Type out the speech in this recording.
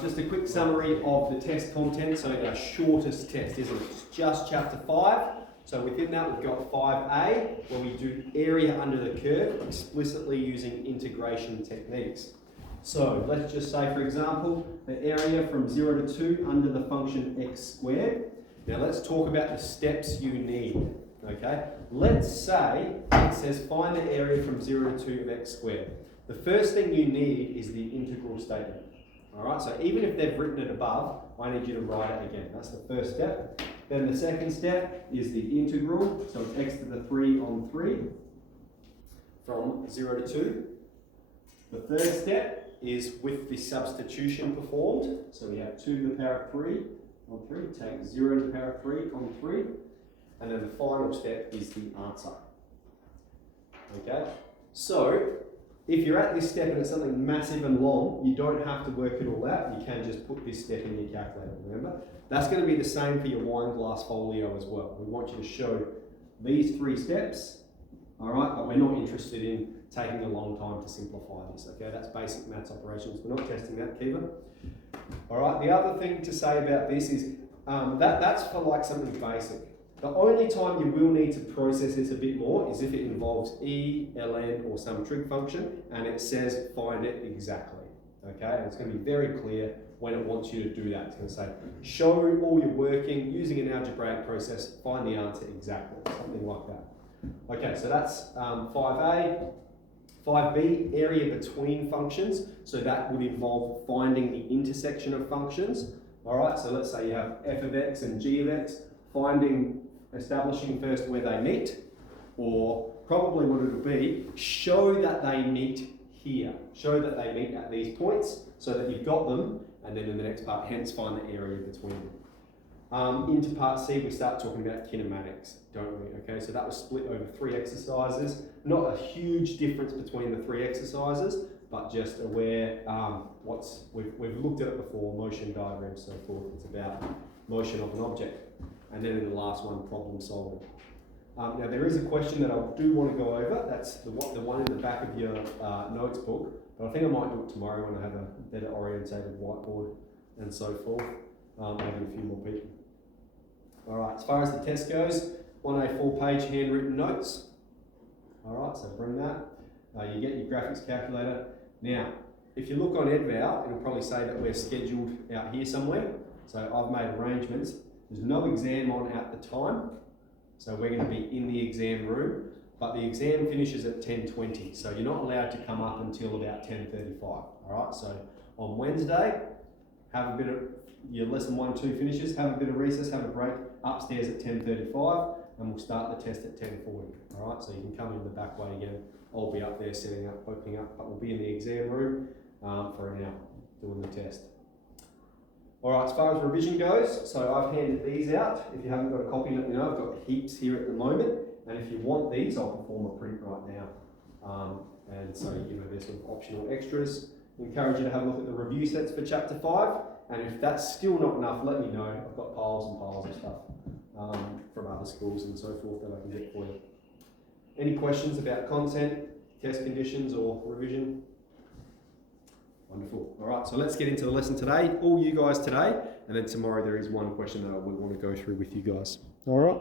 Just a quick summary of the test content. So our shortest test, isn't it? It's just chapter 5. So within that we've got 5A, where we do area under the curve explicitly using integration techniques. So let's just say, for example, the area from 0 to 2 under the function x squared. Now let's talk about the steps you need. Okay, let's say it says find the area from 0 to 2 of x squared. The first thing you need is the integral statement. Alright, so even if they've written it above, I need you to write it again. That's the first step. Then the second step is the integral, so it's x to the 3 on 3 from 0 to 2. The third step is with the substitution performed. So we have 2 to the power of 3 on 3, take 0 to the power of 3 on 3. And then the final step is the answer. Okay, so if you're at this step and it's something massive and long, you don't have to work it all out. You can just put this step in your calculator, remember? That's going to be the same for your wine glass folio as well. We want you to show these 3 steps, all right? But we're not interested in taking a long time to simplify this, okay? That's basic maths operations. We're not testing that, Kiva. All right, the other thing to say about this is that's for like something basic. The only time you will need to process this a bit more is if it involves e, ln, or some trig function, and it says find it exactly. Okay, and it's going to be very clear when it wants you to do that. It's going to say show all your working using an algebraic process, find the answer exactly, something like that. Okay, so that's 5A. 5B, area between functions. So that would involve finding the intersection of functions. All right, so let's say you have f of x and g of x, establishing first where they meet, or probably what it'll be, show that they meet here. Show that they meet at these points so that you've got them, and then in the next part, hence find the area between them. Into part C, we start talking about kinematics, don't we? Okay, so that was split over 3 exercises. Not a huge difference between the 3 exercises, but just aware we've looked at it before, motion diagrams, so forth. It's about motion of an object. And then in the last one, problem solving. Now there is a question that I do want to go over. That's the one in the back of your notes book. But I think I might do it tomorrow when I have a better orientated whiteboard and so forth. Maybe a few more people. All right, as far as the test goes, 1A4-page handwritten notes. All right, so bring that. You get your graphics calculator. Now, if you look on EdVal, it'll probably say that we're scheduled out here somewhere. So I've made arrangements. There's no exam on at the time, so we're going to be in the exam room, but the exam finishes at 10:20, so you're not allowed to come up until about 10:35. All right, so on Wednesday, have a bit of your lesson 1, 2 finishes, have a bit of recess, have a break upstairs at 10:35, and we'll start the test at 10:40. All right, so you can come in the back way again. I'll be up there setting up, opening up, but we'll be in the exam room for an hour doing the test. All right, as far as revision goes, so I've handed these out. If you haven't got a copy, let me know. I've got heaps here at the moment. And if you want these, I'll perform a print right now. And so, they're sort of optional extras. I encourage you to have a look at the review sets for chapter 5. And if that's still not enough, let me know. I've got piles and piles of stuff from other schools and so forth that I can get for you. Any questions about content, test conditions, or revision? Wonderful. All right, so let's get into the lesson today, all you guys today, and then tomorrow there is one question that I would want to go through with you guys. All right.